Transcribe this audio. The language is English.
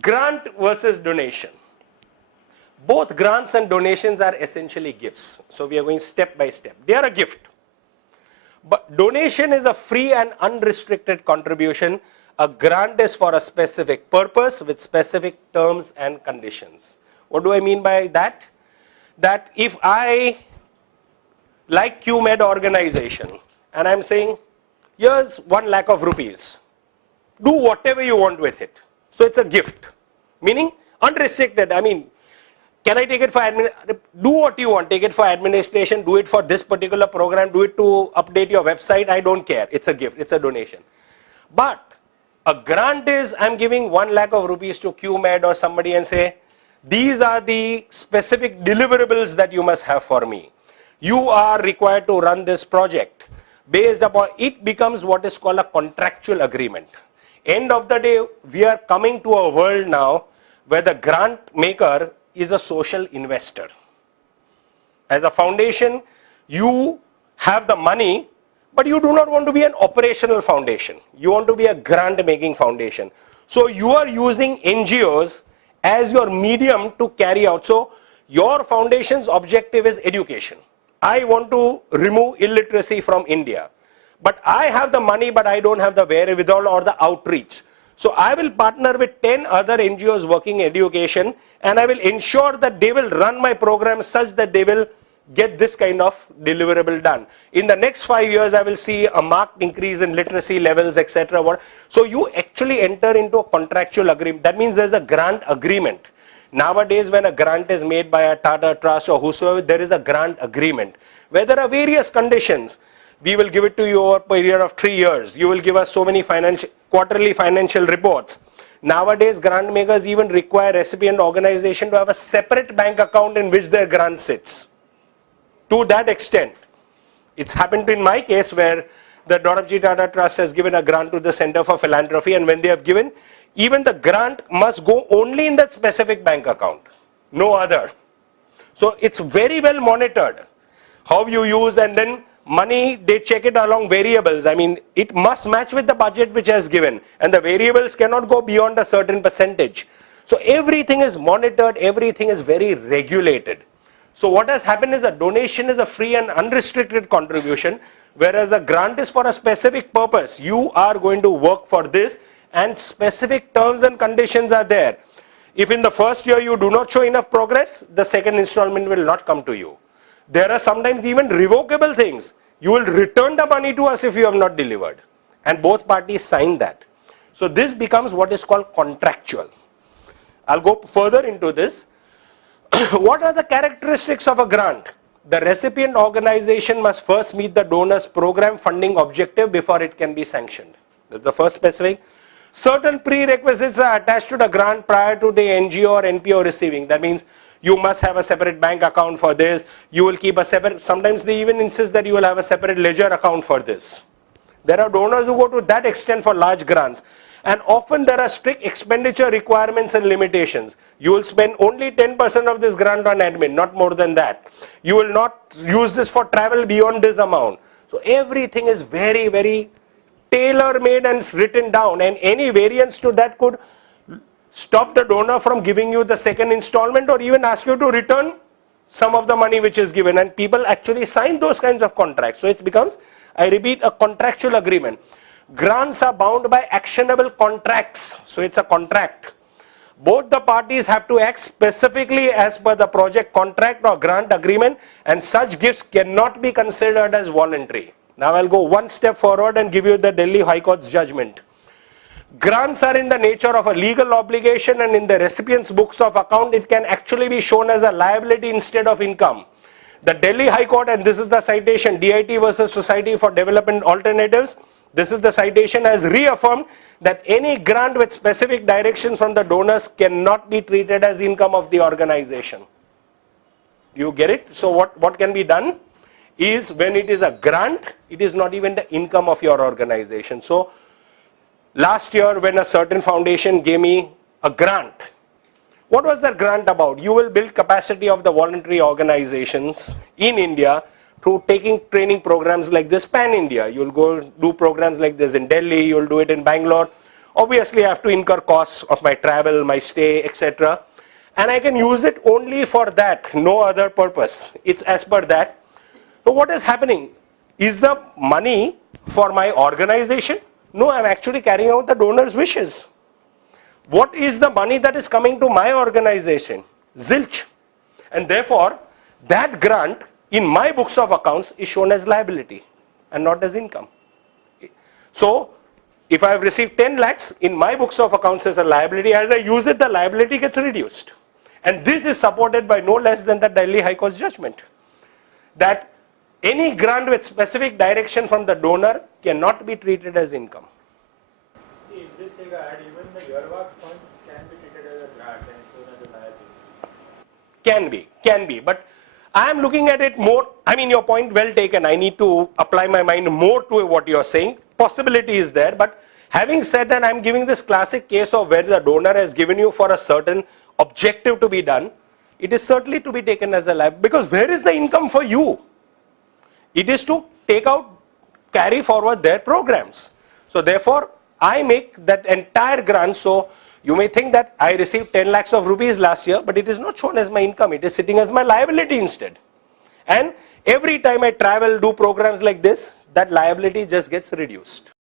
Grant versus donation. Both grants and donations are essentially gifts. So we are going step by step. They are a gift. But donation is a free and unrestricted contribution. A grant is for a specific purpose with specific terms and conditions. What do I mean by that? That if I like QMed organization and I'm saying, here's 1 lakh of rupees, do whatever you want with it. So it's a gift, meaning unrestricted. I mean, can I take it for do what you want, take it for administration, do it for this particular program, do it to update your website, I don't care. It's a gift, it's a donation. But a grant is, I'm giving 1 lakh of rupees to QMed or somebody and say, these are the specific deliverables that you must have for me. You are required to run this project. Based upon it becomes what is called a contractual agreement. End of the day, we are coming to a world now where the grant maker is a social investor. As a foundation, you have the money, but you do not want to be an operational foundation. You want to be a grant making foundation. So you are using NGOs as your medium to carry out. So your foundation's objective is education. I want to remove illiteracy from India. But I have the money, but I don't have the wherewithal or the outreach. So I will partner with 10 other NGOs working in education, and I will ensure that they will run my program such that they will get this kind of deliverable done. In the next 5 years, I will see a marked increase in literacy levels, etc. So you actually enter into a contractual agreement. That means there's a grant agreement. Nowadays, when a grant is made by a Tata Trust or whosoever, there is a grant agreement where there are various conditions. We will give it to you over a period of 3 years. You will give us so many quarterly financial reports. Nowadays, grant makers even require recipient organization to have a separate bank account in which their grant sits. To that extent, it's happened in my case where the Dorabji Tata Trust has given a grant to the Center for Philanthropy, and when they have given, even the grant must go only in that specific bank account, no other. So it's very well monitored how you use, and then money, they check it along variables. I mean, it must match with the budget which has given, and the variables cannot go beyond a certain percentage. So everything is monitored, everything is very regulated. So what has happened is a donation is a free and unrestricted contribution, whereas a grant is for a specific purpose. You are going to work for this, and specific terms and conditions are there. If in the first year you do not show enough progress, the second installment will not come to you. There are sometimes even revocable things. You will return the money to us if you have not delivered. And both parties sign that. So this becomes what is called contractual. I'll go further into this. What are the characteristics of a grant? The recipient organization must first meet the donor's program funding objective before it can be sanctioned. That's the first specific. Certain prerequisites are attached to the grant prior to the NGO or NPO receiving. That means you must have a separate bank account for this. You will keep a separate, sometimes they even insist that you will have a separate ledger account for this. There are donors who go to that extent for large grants. And often there are strict expenditure requirements and limitations. You will spend only 10% of this grant on admin, not more than that. You will not use this for travel beyond this amount. So everything is very, very tailor-made and written down, and any variance to that could stop the donor from giving you the second installment or even ask you to return some of the money which is given, and people actually sign those kinds of contracts. So it becomes, I repeat, a contractual agreement. Grants are bound by actionable contracts. So it's a contract. Both the parties have to act specifically as per the project contract or grant agreement, and such gifts cannot be considered as voluntary. Now I'll go one step forward and give you the Delhi High Court's judgment. Grants are in the nature of a legal obligation, and in the recipient's books of account, it can actually be shown as a liability instead of income. The Delhi High Court, and this is the citation, DIT versus Society for Development Alternatives, this is the citation, has reaffirmed that any grant with specific directions from the donors cannot be treated as income of the organization. You get it? So what can be done is, when it is a grant, it is not even the income of your organization. So last year when a certain foundation gave me a grant, what was that grant about? You will build capacity of the voluntary organizations in India through taking training programs like this pan-India. You will go do programs like this in Delhi, you will do it in Bangalore. Obviously, I have to incur costs of my travel, my stay, etc. And I can use it only for that, no other purpose. It's as per that. So what is happening? Is the money for my organization? No, I'm actually carrying out the donor's wishes. What is the money that is coming to my organization? Zilch. And therefore, that grant in my books of accounts is shown as liability and not as income. So, if I have received 10 lakhs in my books of accounts as a liability, as I use it, the liability gets reduced. And this is supported by no less than the Delhi High Court's judgment, that any grant with specific direction from the donor cannot be treated as income. See, in this regard, even the earmark funds can be treated as a grant and shown as a liability. Can be, but I am looking at it more, I mean, your point well taken. I need to apply my mind more to what you are saying. Possibility is there, but having said that, I am giving this classic case of where the donor has given you for a certain objective to be done. It is certainly to be taken as a liability, because where is the income for you? It is to take out, carry forward their programs. So therefore, I make that entire grant. So you may think that I received 10 lakhs of rupees last year, but it is not shown as my income. It is sitting as my liability instead. And every time I travel, do programs like this, that liability just gets reduced.